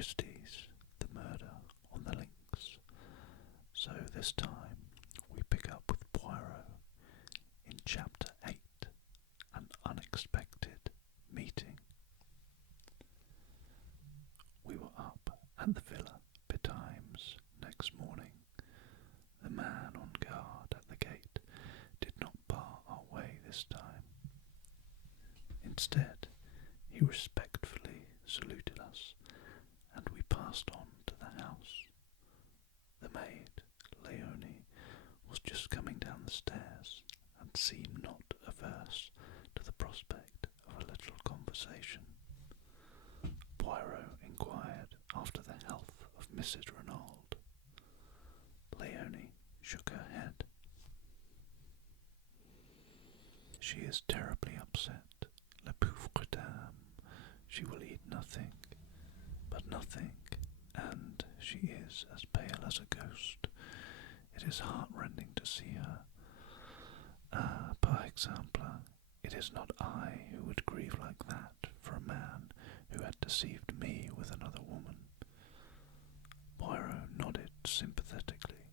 Christie's The Murder on the Links. So this time we pick up with Poirot in Chapter 8, An Unexpected Meeting. We were up at the villa betimes next morning. The man on guard at the gate did not bar our way this time. Instead, he respectfully saluted us, and we passed on to the house. The maid, Leonie, was just coming down the stairs, and seemed not averse to the prospect of a little conversation. Poirot inquired after the health of Mrs. Renaud. Leonie shook her head. She is terribly upset. La pauvre dame. She will eat nothing, but nothing, and she is as pale as a ghost. It is heart-rending to see her. Par exemple, it is not I who would grieve like that for a man who had deceived me with another woman. Poirot nodded sympathetically.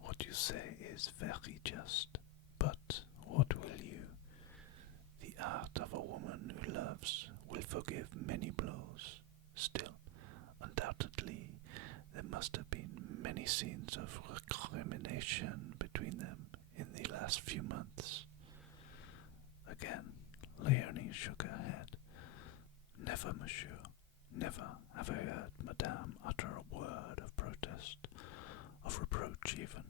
What you say is very just, but what will you? The art of a woman who loves will forgive many blows. Still, undoubtedly, there must have been many scenes of recrimination between them in the last few months. Again, Leonie shook her head. Never, monsieur, never have I heard Madame utter a word of protest, of reproach even.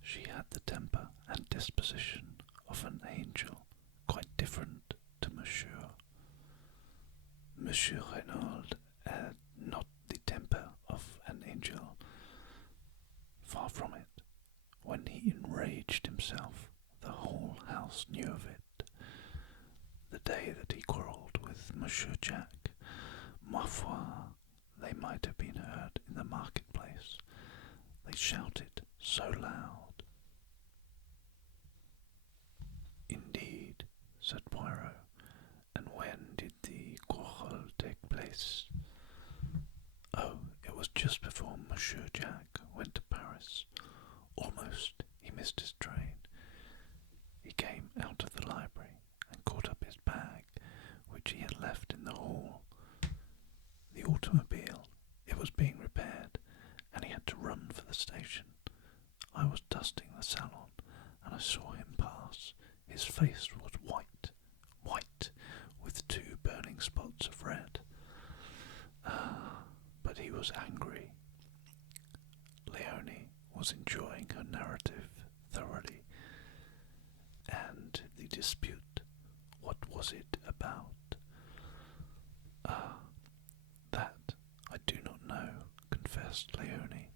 She had the temper and disposition of an angel, quite different to monsieur. Monsieur Renaud had not the temper of an angel. Far from it. When he enraged himself, the whole house knew of it. The day that he quarrelled with Monsieur Jack, ma foi, they might have been heard in the marketplace. They shouted so loud. Indeed, said Poirot, and when did the quarrel take place? Oh, it was just before Monsieur Jack went to Paris. Almost he missed his train. He came out of the library and caught up his bag, which he had left in the hall. The automobile, it was being repaired, and he had to run for the station. I was dusting the salon, and I saw him pass. His face was white, with 2 burning spots of red. But he was angry. Leonie was enjoying her narrative thoroughly. And the dispute, what was it about? That I do not know, confessed Leonie.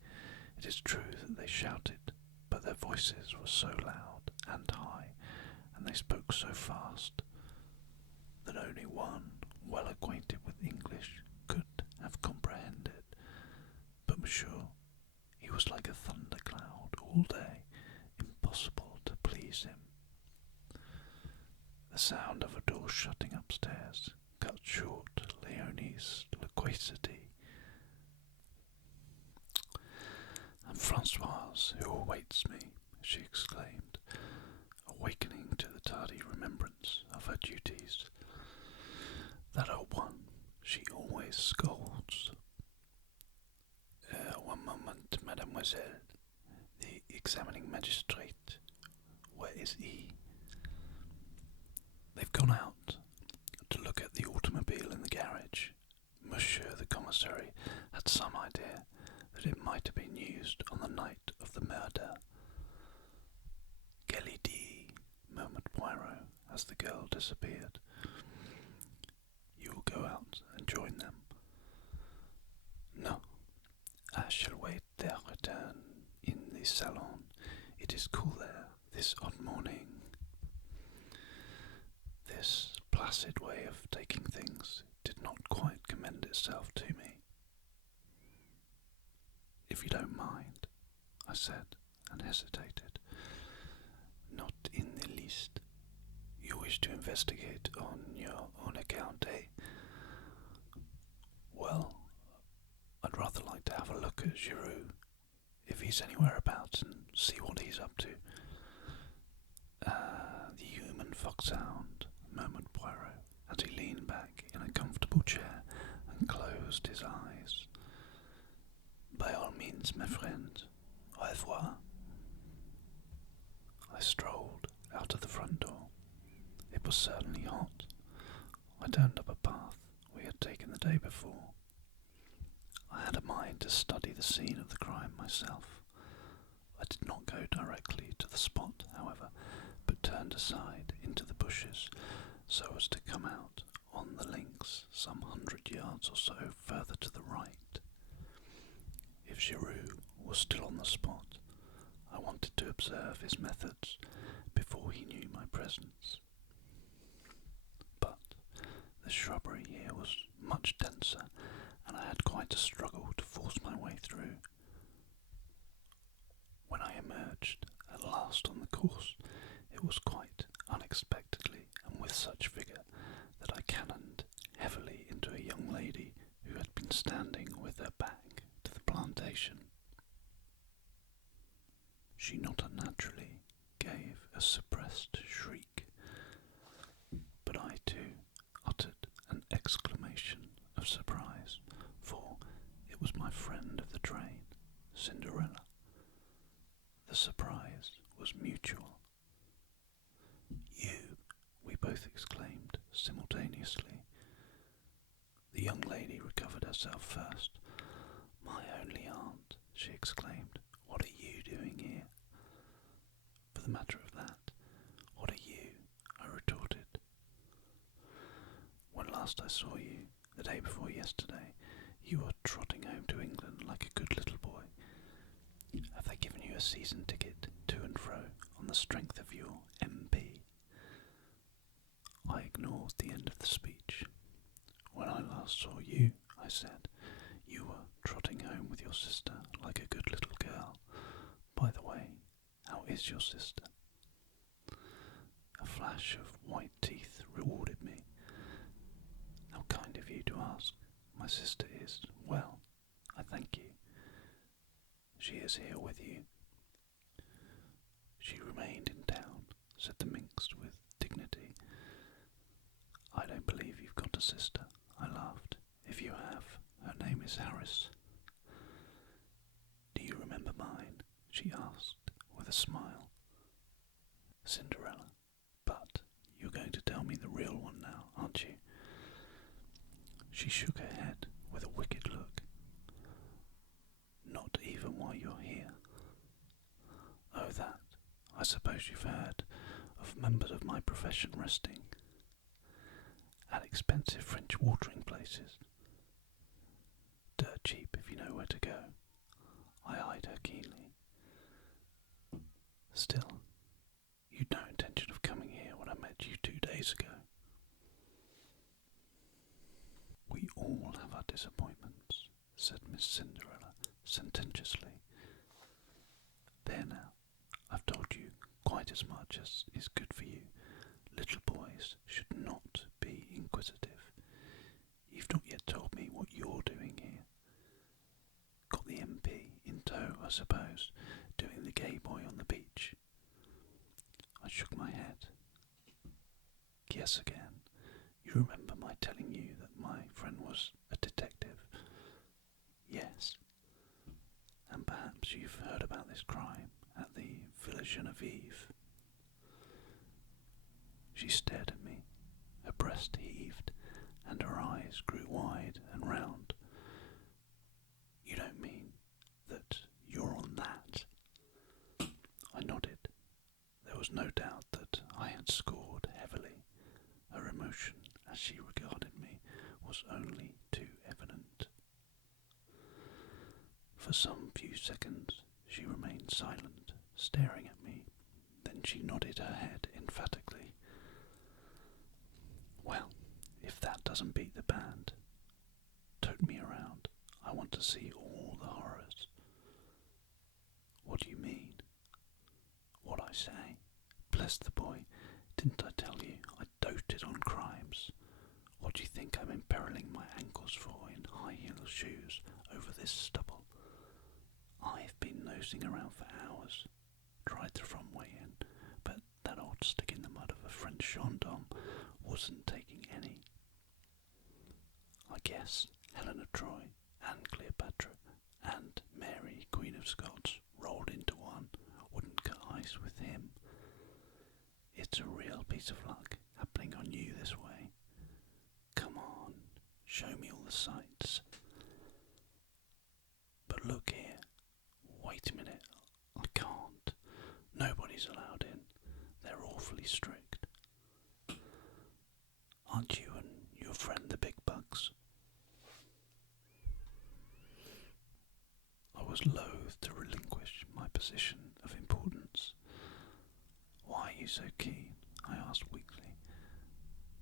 It is true that they shouted, but their voices were so loud and high, and they spoke so fast, that only one well acquainted with English could have comprehended. But monsieur, he was like a thundercloud all day, impossible to please him. The sound of a door shutting upstairs cut short Leonie's loquacity. And Françoise, who awaits me, she exclaimed, awakening to the tardy remembrance of her duties. That old one, she always scolds. One moment, mademoiselle. The examining magistrate, where is he? They've gone out to look at the automobile in the garage. Monsieur the commissary had some idea that it might have been used on the night of the murder. Quelle idée, murmured Poirot as the girl disappeared. You will go out and join them. No, I shall wait their return in the salon. It is cool there this hot morning. This placid way of taking things did not quite commend itself to me. If you don't mind, I said, and hesitated. Not in the least. You wish to investigate on your own account, eh? Well, I'd rather like to have a look at Giroux, if he's anywhere about, and see what he's up to. The human foxhound, murmured Poirot, as he leaned back in a comfortable chair and closed his eyes. By all means, my friend, au revoir. I strolled out of the front door. It was certainly hot. I turned up a path we had taken the day before. I had a mind to study the scene of the crime myself. I did not go directly to the spot, however, but turned aside into the bushes so as to come out on the links some 100 yards or so further to the right. If Giroux was still on the spot, I wanted to observe his methods before he knew my presence. But the shrubbery here was much denser, and I had quite a struggle to force my way through. When I emerged at last on the course, it was quite unexpectedly and with such vigour that I cannoned heavily into a young lady who had been standing with her back to the plantation. She not unnaturally gave a suppressed shriek, but I too uttered an exclamation of surprise, for it was my friend of the train, Cinderella. The surprise was mutual. "You!" we both exclaimed simultaneously. The young lady recovered herself first. "My only aunt," she exclaimed. "What are you doing here?" "For the matter of that, what are you?" I retorted. "When last I saw you, the day before yesterday, you were trotting home to England like a good little boy. Have they given you a season ticket to and fro on the strength of your MP?" I ignored the end of the speech. "When I last saw you," I said, "you were trotting home with your sister like a good little girl. By the way, how is your sister?" A flash of white teeth rewarded me. "How kind of you to ask. My sister is well, I thank you. She is here with you." "She remained in town," said the minx with dignity. "I don't believe you've got a sister," I laughed. "If you have, her name is Harris." "Do you remember mine?" she asked with a smile. "Cinderella. But you're going to tell me the real one now, aren't you?" She shook her head with a wicked look. "Not even while you're here?" "Oh, that. I suppose you've heard of members of my profession resting at expensive French watering places. Dirt cheap if you know where to go." I eyed her keenly. "Still, you'd no intention of coming here when I met you 2 days ago." "We all have our disappointments," said Miss Cinderella sententiously. "There now, I've told you quite as much as is good for you. Little boys should not be inquisitive. You've not yet told me what you're doing here. Got the MP in tow, I suppose, doing the gay boy on the beach?" I shook my head. "Guess again. You remember my telling you that my friend was a detective?" "Yes." "And perhaps you've heard about this crime at the Villa Genevieve?" She stared at me. Her breast heaved, and her eyes grew wide and round. "You don't mean that you're on that?" I nodded. There was no doubt that I had scored heavily. Her emotion as she regarded me was only too evident. For some few seconds she remained silent, staring at me. Then she nodded her head emphatically. "Well, if that doesn't beat the band, tote me around. I want to see all the horrors." "What do you mean?" "What I say. Bless the boy, didn't I tell you I doted on crimes? What do you think I'm imperiling my ankles for in high-heel shoes over this stubble? I've been nosing around for hours, tried the front way in, but that old stick in the mud of a French gendarme wasn't taking any. I guess Helena Troy and Cleopatra and Mary, Queen of Scots, rolled into one, wouldn't cut ice with him. It's a real piece of luck happening on you this way. Come on, show me all the sights. But look here, wait a minute, I can't. Nobody's allowed in. They're awfully strict. Aren't you and your friend the big bugs? I was loath to relinquish my position of importance. Why are you so keen? I asked weakly.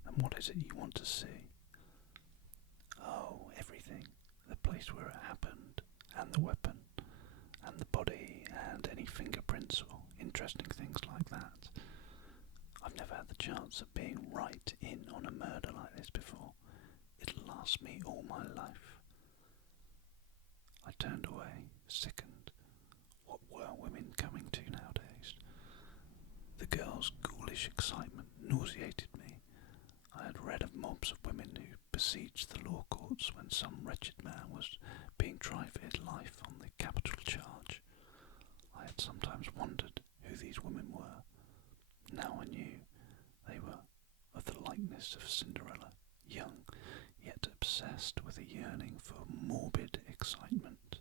And what is it you want to see? Oh, everything. The place where it happened, and the weapon, and the body, and any fingerprints or interesting things like that. I've never had the chance of being right in on a murder like this before. It'll last me all my life. I turned away, sickened. What were women coming to nowadays? The girl's ghoulish excitement nauseated me. I had read of mobs of women who besieged the law courts when some wretched man was being tried for his life on the capital charge. I had sometimes wondered who these women were. Now I knew they were of the likeness of Cinderella, young, yet obsessed with a yearning for morbid excitement,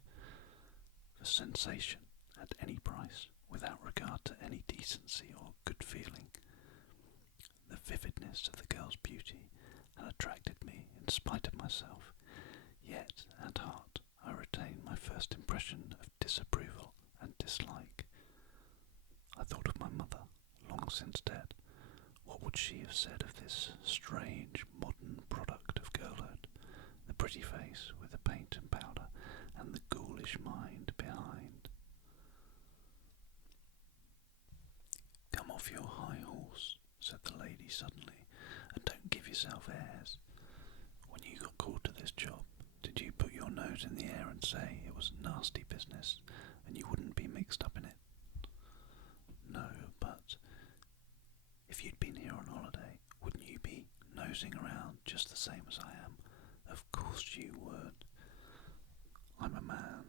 for sensation at any price, without regard to any decency or good feeling. The vividness of the girl's beauty had attracted me in spite of myself, yet at heart I retained my first impression of disapproval and dislike. I thought of my mother, long since dead. What would she have said of this strange modern product of girlhood? The pretty face with the paint and powder, and the ghoulish mind behind. Come off your high horse, said the lady suddenly, and don't give yourself airs. When you got called to this job, did you put your nose in the air and say it was nasty business, and you wouldn't be mixed up in it? No, but if you'd been here on holiday, wouldn't you be nosing around just the same as I am? Of course you would. I'm a man,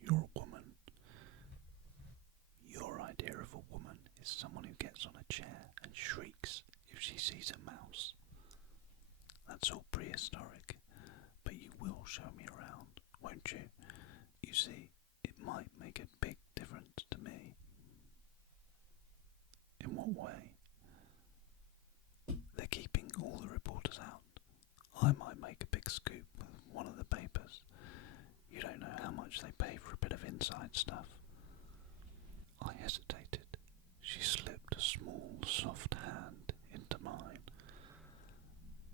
you're a woman. Your idea of a woman is someone who gets on a chair and shrieks if she sees a mouse. That's all prehistoric, but you will show me around, won't you? You see, it might make a big difference to me. In what way? They're keeping all the reporters out. I might make a big scoop with one of the papers. You don't know how much they pay for a bit of inside stuff. I hesitated. She slipped a small, soft hand into mine.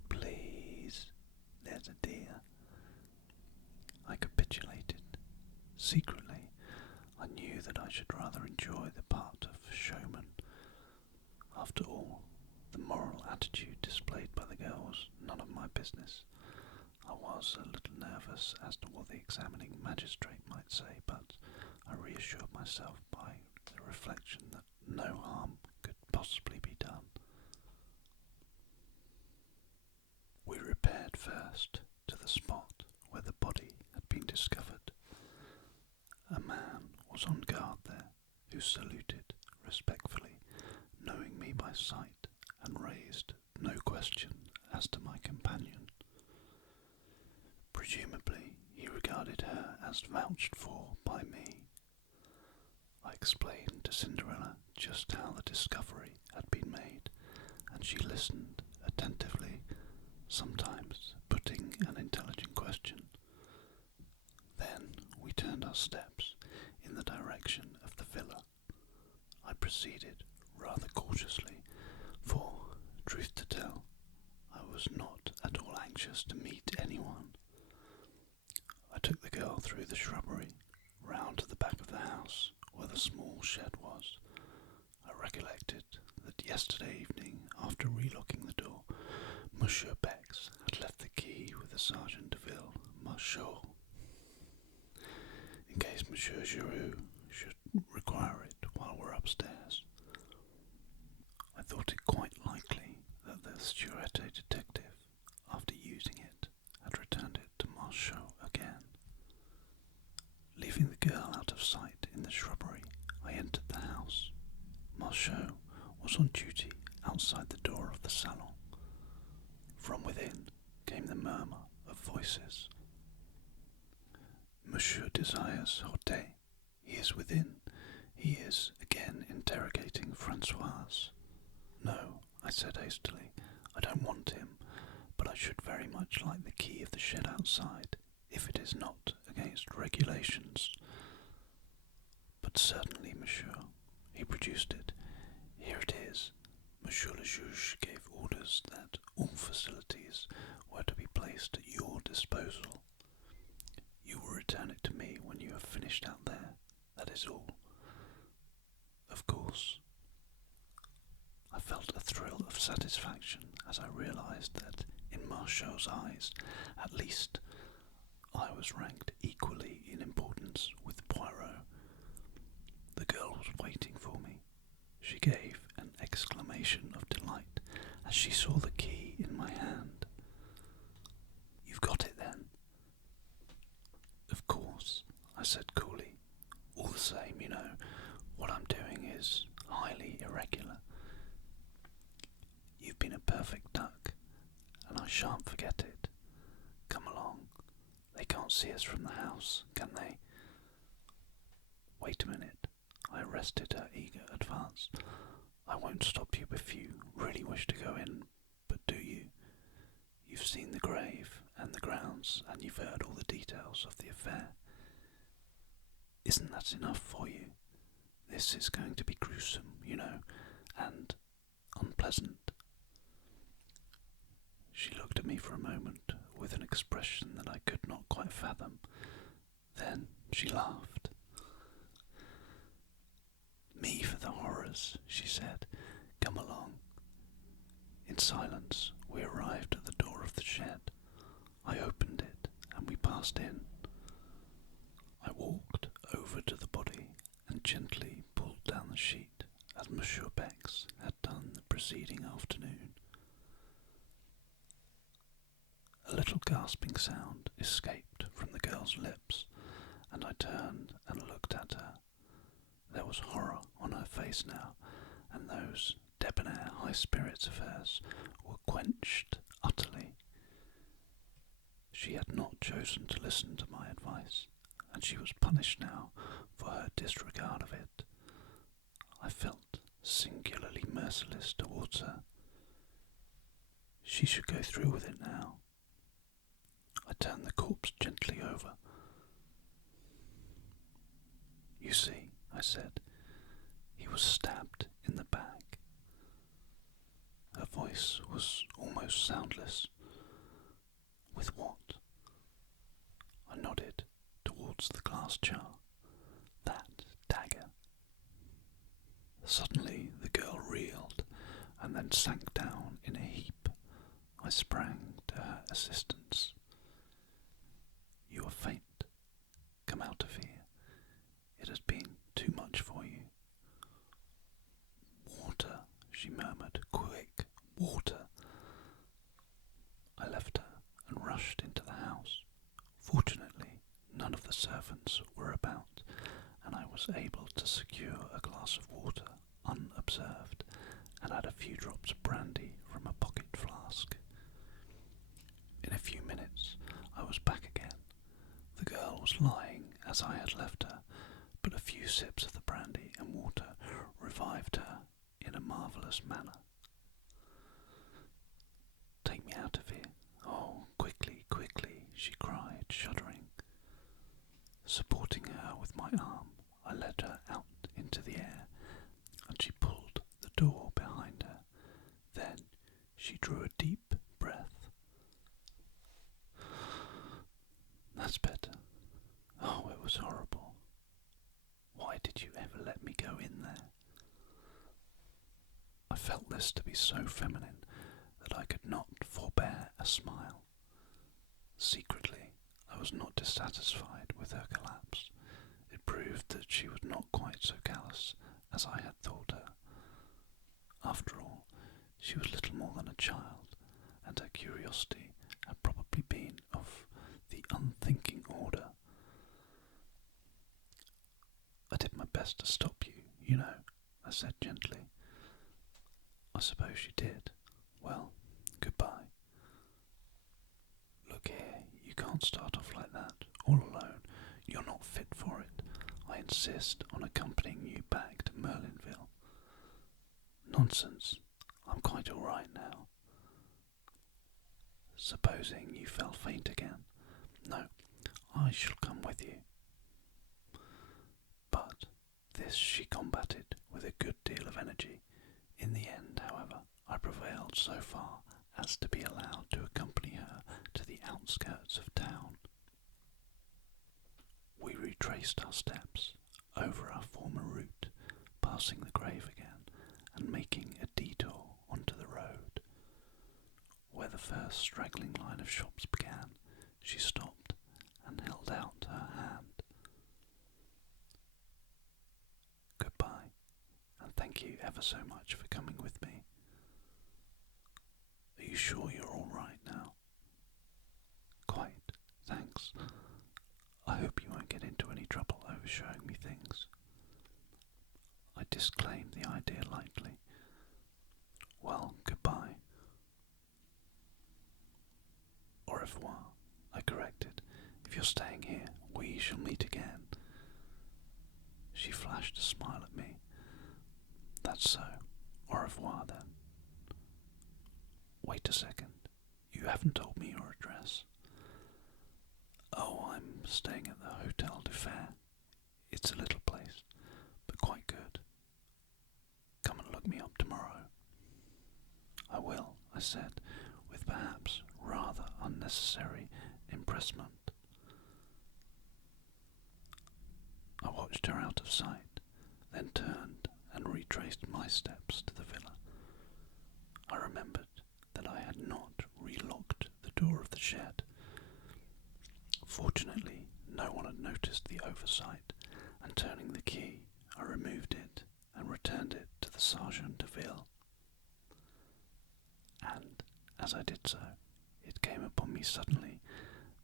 Please, there's a dear. I capitulated. Secretly, I knew that I should rather enjoy the part of showman. After all, the moral attitude displayed by the girl was none of my business. I was a little nervous as to what the examining magistrate might say, but I reassured myself by the reflection that no harm could possibly be done. We repaired first to the spot where the body had been discovered. A man was on guard there, who saluted respectfully, knowing me by sight, and raised no question as to my companion. Presumably he regarded her as vouched for by me. I explained to Cinderella just how the discovery had been made, and she listened attentively, sometimes putting an intelligent question. Then we turned our steps in the direction of the villa. I proceeded rather cautiously, for, truth to tell, I was not at all anxious to meet anyone. I took the girl through the shrubbery, round to the back of the house, where the small shed was. I recollected that yesterday evening, after relocking the door, Monsieur Bex had left Sergeant de Ville, Monsieur, in case Monsieur Giroux should require it while we're upstairs. I thought it quite likely that the Sûreté detective, after using it, had returned it to Monsieur again. Leaving the girl out of sight in the shrubbery, I entered the house. Monsieur was on duty outside the door of the salon. From within came the murmur of voices. Monsieur desires Hotet. He is within. He is again interrogating Françoise. No, I said hastily, I don't want him, but I should very much like the key of the shed outside, if it is not against regulations. But certainly, monsieur. He produced it. Here it is. Monsieur le Juge gave orders that all facilities were to be placed at your disposal. You will return it to me when you have finished out there. That is all. Of course. I felt a thrill of satisfaction as I realized that, in Marchot's eyes, at least, I was ranked equally in importance with Poirot. The girl was waiting for me. She gave an exclamation of delight as she saw the key in my hand. You've got it then? Of course, I said coolly. All the same, you know, what I'm doing is highly irregular. You've been a perfect duck, and I shan't forget it. Come along. They can't see us from the house, can they? Wait a minute. I arrested her eager advance. I won't stop you if you really wish to go in, but do you? You've seen the grave and the grounds, and you've heard all the details of the affair. Isn't that enough for you? This is going to be gruesome, you know, and unpleasant. She looked at me for a moment with an expression that I could not quite fathom. Then she laughed. Me for the horrors, she said. Come along. In silence, we arrived at the door of the shed. I opened it, and we passed in. I walked over to the body and gently pulled down the sheet, as Monsieur Bex had done the preceding afternoon. A little gasping sound escaped from the girl's lips, and I turned and looked at her. There was horror on her face now, and those debonair high spirits of hers were quenched utterly. She had not chosen to listen to my advice, and she was punished now for her disregard of it. I felt singularly merciless towards her. She should go through with it now. I turned the corpse gently over. You see, I said, he was stabbed in the back. Her voice was almost soundless. With what? I nodded towards the glass jar. That dagger. Suddenly the girl reeled and then sank down in a heap. I sprang to her assistance. You are faint. Come out of here. It has been too much for you. Water, she murmured. Quick, water. I left her and rushed into the house. Fortunately, none of the servants were about, and I was able to secure a glass of water unobserved and add a few drops of brandy from a pocket flask. In a few minutes, I was back again. The girl was lying as I had left her, but a few sips of the brandy and water revived her in a marvellous manner. Take me out of here. Oh, quickly, quickly, she cried, shuddering. Supporting her with my arm, I led her out into the air, and she pulled the door behind her. Then she drew a deep breath. That's better. Oh, it was horrible. Why did you ever let me go in there? I felt this to be so feminine that I could not forbear a smile. Secretly, I was not dissatisfied with her collapse. It proved that she was not quite so callous as I had thought her. After all, she was little more than a child, and her curiosity had probably been of the unthinking order. I did my best to stop you, you know, I said gently. I suppose you did. Well, goodbye. Look here, you can't start off like that, all alone. You're not fit for it. I insist on accompanying you back to Merlinville. Nonsense. I'm quite all right now. Supposing you fell faint again? No, I shall come with you. But this she combated with a good deal of energy. In the end, however, I prevailed so far as to be allowed to accompany her to the outskirts of town. We retraced our steps over our former route, passing the grave again, and making a detour onto the road. Where the first straggling line of shops began, she stopped and held out her hand. Goodbye, and thank you ever so much for coming with me. Are you sure you're all right now? Quite, thanks. I hope you won't get into any trouble over showing me things. I disclaimed the idea lightly. Well, goodbye. Au revoir, I corrected. If you're staying here, we shall meet again. She flashed a smile at me. That's so. Au revoir, then. Wait a second. You haven't told me your address. Oh, I'm staying at the Hotel du Fer. It's a little place, but quite good. Come and look me up tomorrow. I will, I said, with perhaps rather unnecessary empressement. I watched her out of sight, then turned and retraced my steps to the villa. I remembered that I had not relocked the door of the shed. Fortunately, no one had noticed the oversight, and turning the key, I removed it and returned it to the sergeant de ville. And, as I did so, it came upon me suddenly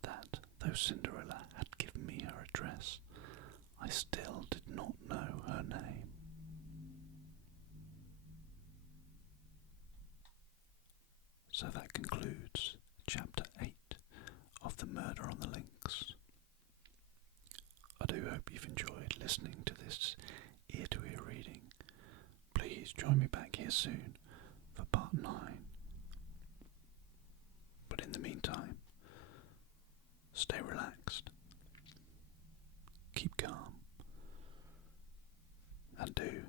that, though Cinderella had given me her address, I still did not know her name. So that concludes Chapter 8 of The Murder on the Links. I do hope you've enjoyed listening to this ear-to-ear reading. Please join me back here soon for Part 9. But in the meantime, stay relaxed, keep calm, and do